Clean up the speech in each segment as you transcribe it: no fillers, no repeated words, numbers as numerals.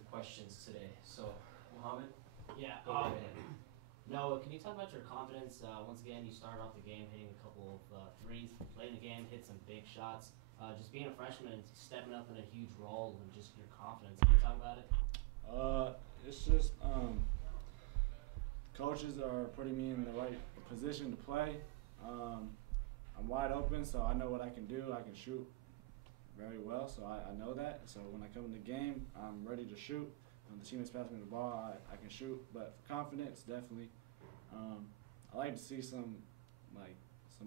with questions today. So, Mohammed, Yeah. go right ahead. Noah, can you talk about your confidence? Once again, you started off the game hitting a couple of threes, late in the game, hit some big shots. Just being a freshman and stepping up in a huge role and just your confidence. Can you talk about it? It's just coaches are putting me in the right position to play. I'm wide open, so I know what I can do. I can shoot very well, so I know that. So when I come in the game, I'm ready to shoot. When the team is passing me the ball, I can shoot. But for confidence, definitely, I like to see some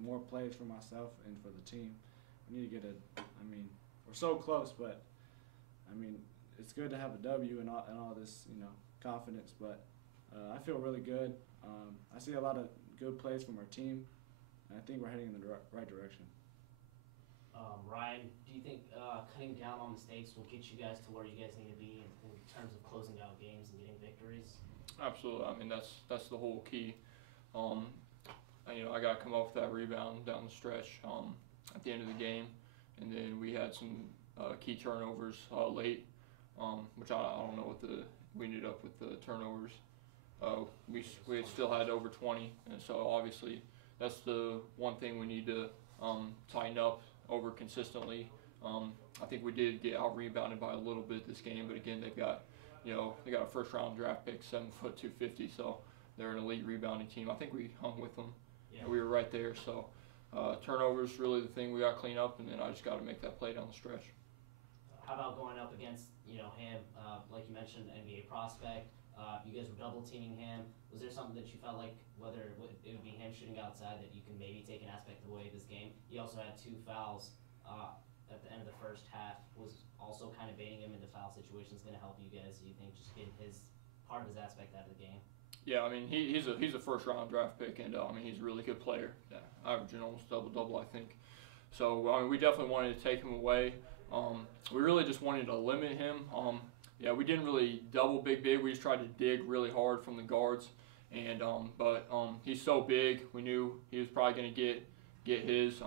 more plays for myself and for the team. We need to get we're so close, but it's good to have a W and all this, confidence. But I feel really good. I see a lot of good plays from our team, and I think we're heading in the right direction. Ryan, do you think cutting down on mistakes will get you guys to where you guys need to be in terms of closing out games and getting victories? Absolutely. I mean, that's the whole key. I got to come off that rebound down the stretch at the end of the game, and then we had some key turnovers late, which I don't know what we ended up with the turnovers. We still had over 20, and so obviously that's the one thing we need to tighten up over consistently. I think we did get out rebounded by a little bit this game, but again, they got a first round draft pick, 7 foot 250, so they're an elite rebounding team. I think we hung with them. Yeah. We were right there. So turnovers really the thing we got to clean up, and then I just got to make that play down the stretch. How about going up against him? Like you mentioned, NBA prospect. You guys were double teaming him. Was there something that you felt like whether it would be him shooting outside that you can maybe take an aspect away of this game? He also had 2 fouls at the end of the first half. Was also kind of baiting him into foul situations going to help you guys? Do you think just getting part of his aspect out of the game? Yeah, I mean he's a first round draft pick, and he's a really good player, averaging almost double I think. So we definitely wanted to take him away. We really just wanted to limit him. We didn't really double big. We just tried to dig really hard from the guards, and but he's so big. We knew he was probably going to get his.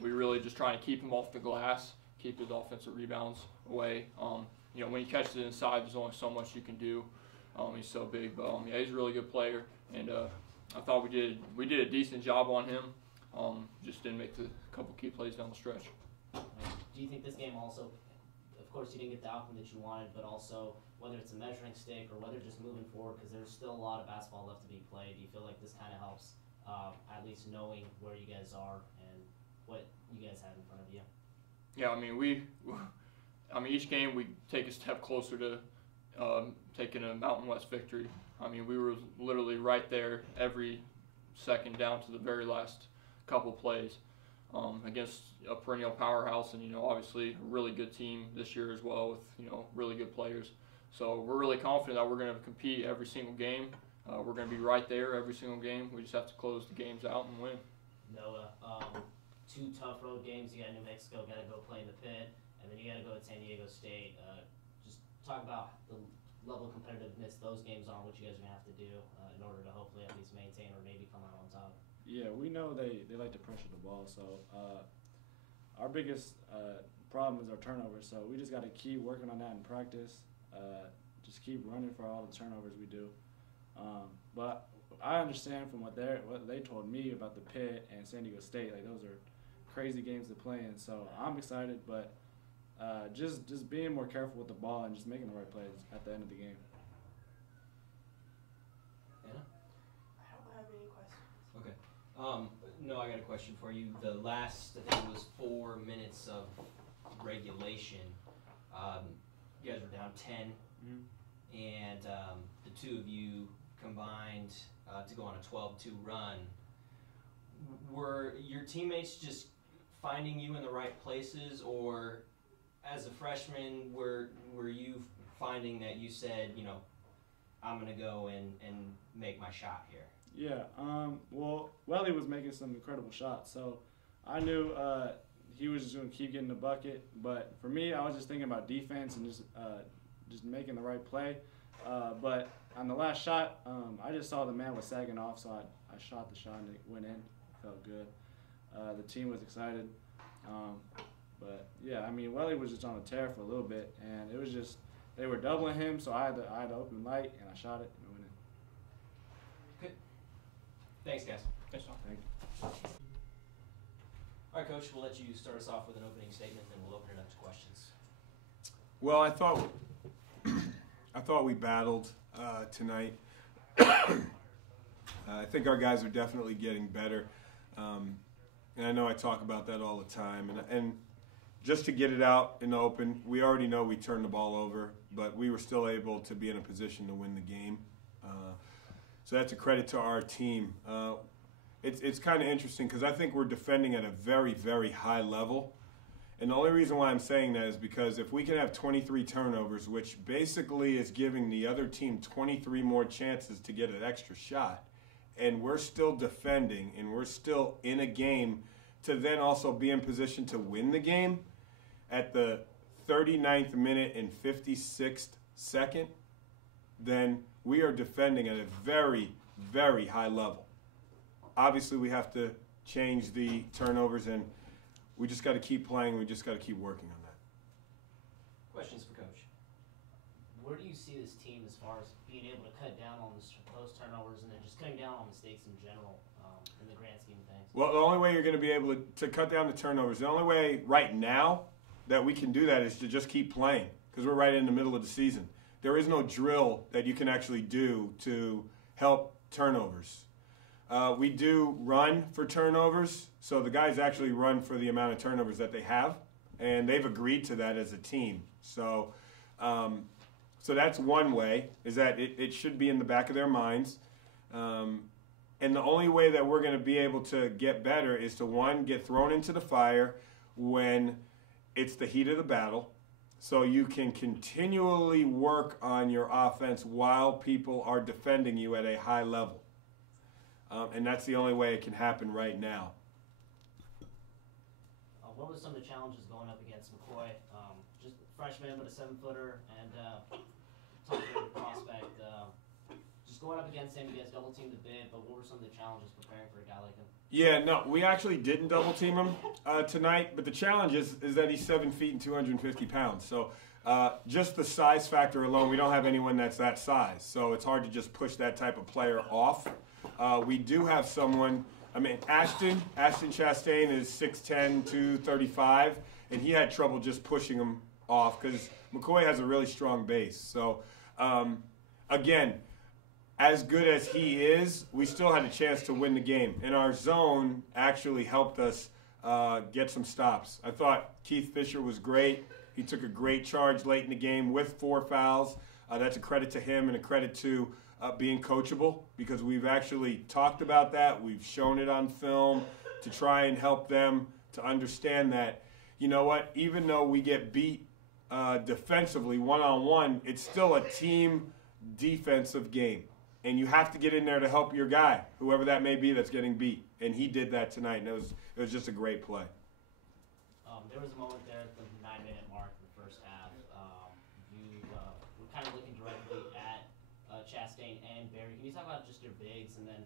We really just trying to keep him off the glass, keep his offensive rebounds away. When he catches it inside, there's only so much you can do. He's so big, but he's a really good player, and I thought we did a decent job on him. Just didn't make the couple key plays down the stretch. Do you think this game also, of course you didn't get the outcome that you wanted, but also whether it's a measuring stick or whether just moving forward, because there's still a lot of basketball left to be played, do you feel like this kind of helps at least knowing where you guys are and what you guys have in front of you? Yeah, each game we take a step closer to taking a Mountain West victory. We were literally right there every second down to the very last couple plays against a perennial powerhouse, and obviously a really good team this year as well with really good players. So we're really confident that we're going to compete every single game. We're going to be right there every single game. We just have to close the games out and win. Noah, 2 tough road games. You got New Mexico, got to go play in the pit, and then you got to go to San Diego State. Just talk about the level of competitiveness those games are, what you guys are going to have to do in order to hopefully at least maintain or maybe come out on top. Yeah, we know they like to pressure the ball, so our biggest problem is our turnovers. So we just got to keep working on that in practice. Just keep running for all the turnovers we do. But I understand from what they told me about the Pit and San Diego State. Like, those are crazy games to play in. So I'm excited, but just being more careful with the ball and just making the right plays at the end of the game. Anna? I don't have any questions. Okay. No, I got a question for you. The last, I think it was 4 minutes of regulation, you guys were down 10, and the 2 of you combined to go on a 12-2 run. Were your teammates just finding you in the right places, or as a freshman, were you finding that you said, I'm going to go and make my shot here? Yeah, well, Welly was making some incredible shots, so I knew he was just going to keep getting the bucket. But for me, I was just thinking about defense and just making the right play. But on the last shot, I just saw the man was sagging off, so I shot the shot and it went in. Felt good. The team was excited. But yeah, Welly was just on a tear for a little bit, and it was just they were doubling him, so I had the open light, and I shot it, and it went in. Thanks, guys. Thanks, Tom. Thank you. All right, Coach, we'll let you start us off with an opening statement, then we'll open it up to questions. Well, I thought we battled tonight. I think our guys are definitely getting better, and I know I talk about that all the time. And just to get it out in the open, we already know we turned the ball over, but we were still able to be in a position to win the game. So that's a credit to our team. It's kind of interesting because I think we're defending at a very, very high level. And the only reason why I'm saying that is because if we can have 23 turnovers, which basically is giving the other team 23 more chances to get an extra shot, and we're still defending and we're still in a game to then also be in position to win the game at the 39th minute and 56th second, then we are defending at a very, very high level. Obviously, we have to change the turnovers, and we just got to keep playing. We just got to keep working on that. Questions for Coach? Where do you see this team as far as being able to cut down on those turnovers and then just cutting down on mistakes in general in the grand scheme of things? Well, the only way you're going to be able to cut down the turnovers, the only way right now that we can do that is to just keep playing because we're right in the middle of the season. There is no drill that you can actually do to help turnovers. We do run for turnovers, so the guys actually run for the amount of turnovers that they have, and they've agreed to that as a team. So that's one way, is that it should be in the back of their minds. And the only way that we're going to be able to get better is to, one, get thrown into the fire when it's the heat of the battle, so you can continually work on your offense while people are defending you at a high level. And that's the only way it can happen right now. What were some of the challenges going up against McCoy? Just freshman with a 7-footer and top rated prospect. Just going up against him, you guys double teamed a bit, but what were some of the challenges preparing for a guy like him? Yeah, no, we actually didn't double team him tonight, but the challenge is that he's 7 feet and 250 pounds. So just the size factor alone, we don't have anyone that's that size. So it's hard to just push that type of player off. We do have someone, Ashton Chastain is 6'10", 235, and he had trouble just pushing him off because McCoy has a really strong base. So, again, as good as he is, we still had a chance to win the game. And our zone actually helped us get some stops. I thought Keith Fisher was great. He took a great charge late in the game with 4 fouls. That's a credit to him and a credit to being coachable, because we've actually talked about that. We've shown it on film to try and help them to understand that, you know what, even though we get beat defensively one-on-one, it's still a team defensive game. And you have to get in there to help your guy, whoever that may be that's getting beat. And he did that tonight, and it was just a great play. There was a moment there at the 9-minute mark in the first half. You were kind of looking directly at Chastain and Barry. Can you talk about just your bigs and then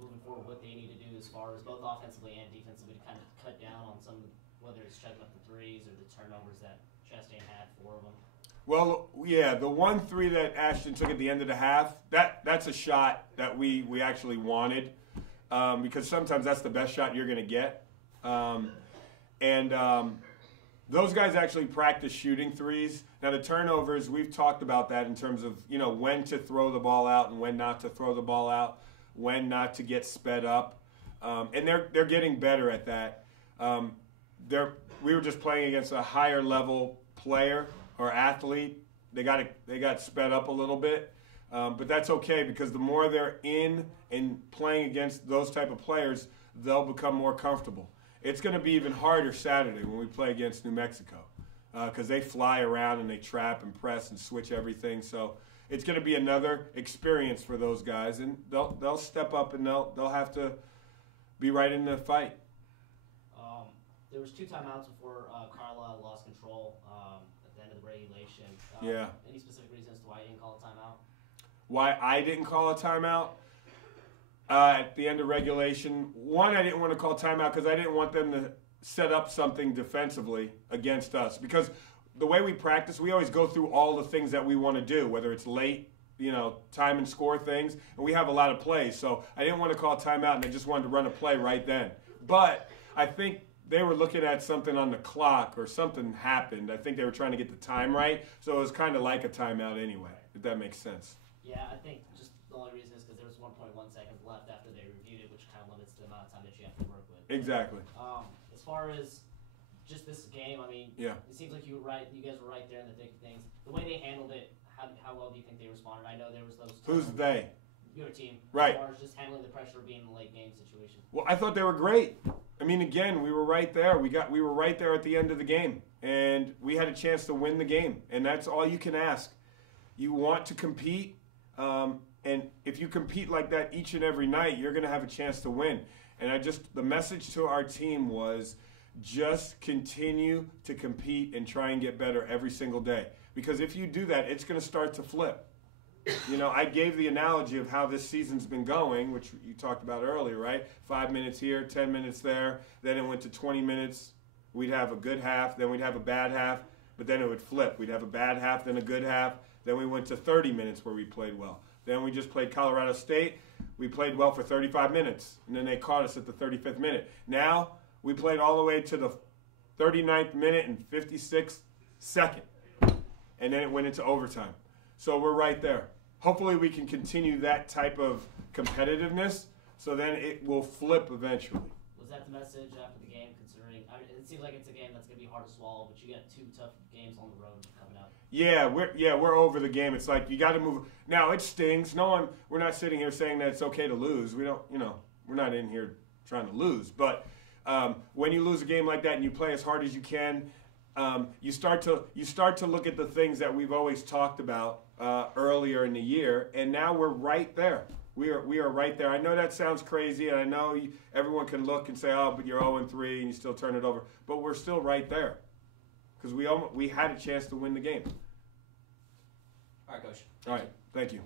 moving forward what they need to do as far as both offensively and defensively to kind of cut down on some, whether it's chucking up the threes or the turnovers that Chastain had, 4 of them? Well, yeah, the 1-3 that Ashton took at the end of the half, that's a shot that we actually wanted, because sometimes that's the best shot you're going to get. Those guys actually practice shooting threes. Now, the turnovers, we've talked about that in terms of, when to throw the ball out and when not to throw the ball out, when not to get sped up. And they're getting better at that. We were just playing against a higher level player or athlete. They got sped up a little bit. But that's okay, because the more they're in and playing against those type of players, they'll become more comfortable. It's going to be even harder Saturday when we play against New Mexico, because they fly around and they trap and press and switch everything. So it's going to be another experience for those guys, and they'll step up and they'll have to be right in the fight. There was 2 timeouts before Carlisle lost control at the end of the regulation. Yeah. Any specific reason as to why you didn't call a timeout? Why I didn't call a timeout at the end of regulation? One, I didn't want to call timeout because I didn't want them to set up something defensively against us. Because the way we practice, we always go through all the things that we want to do, whether it's late, time and score things, and we have a lot of plays. So I didn't want to call timeout, and I just wanted to run a play right then. But I think they were looking at something on the clock or something happened. I think they were trying to get the time right, so it was kind of like a timeout anyway, if that makes sense. Yeah, I think just the only reason is because there was 1.1 seconds left after they reviewed it, which kind of limits the amount of time that you have to work with. Exactly. As far as just this game, I mean, Yeah. it seems like you guys were right there in the thick of things. The way they handled it, how well do you think they responded? I know there was those. Who's they? Your team. Right. As far as just handling the pressure of being in a late game situation. Well, I thought they were great. I mean, again, we were right there. We were right there at the end of the game, and we had a chance to win the game, and that's all you can ask. You want to compete, and if you compete like that each and every night, you're going to have a chance to win. And the message to our team was just continue to compete and try and get better every single day. Because if you do that, it's going to start to flip. I gave the analogy of how this season's been going, which you talked about earlier, right? 5 minutes here, 10 minutes there. Then it went to 20 minutes. We'd have a good half, then we'd have a bad half, but then it would flip. We'd have a bad half, then a good half. Then we went to 30 minutes where we played well. Then we just played Colorado State. We played well for 35 minutes, and then they caught us at the 35th minute. Now we played all the way to the 39th minute and 56th second, and then it went into overtime. So we're right there. Hopefully we can continue that type of competitiveness, so then it will flip eventually. Was that the message after the game, considering, it seems like it's a game that's going to be hard to swallow, but you got 2 tough games on the road coming up. We're over the game. It's like you got to move. Now it stings. We're not sitting here saying that it's okay to lose. We don't, we're not in here trying to lose. But when you lose a game like that and you play as hard as you can, you start to look at the things that we've always talked about earlier in the year, and now we're right there. We are right there. I know that sounds crazy, and I know everyone can look and say, "Oh, but you're 0-3 and you still turn it over." But we're still right there because we had a chance to win the game. All right, Coach. All right, thank you.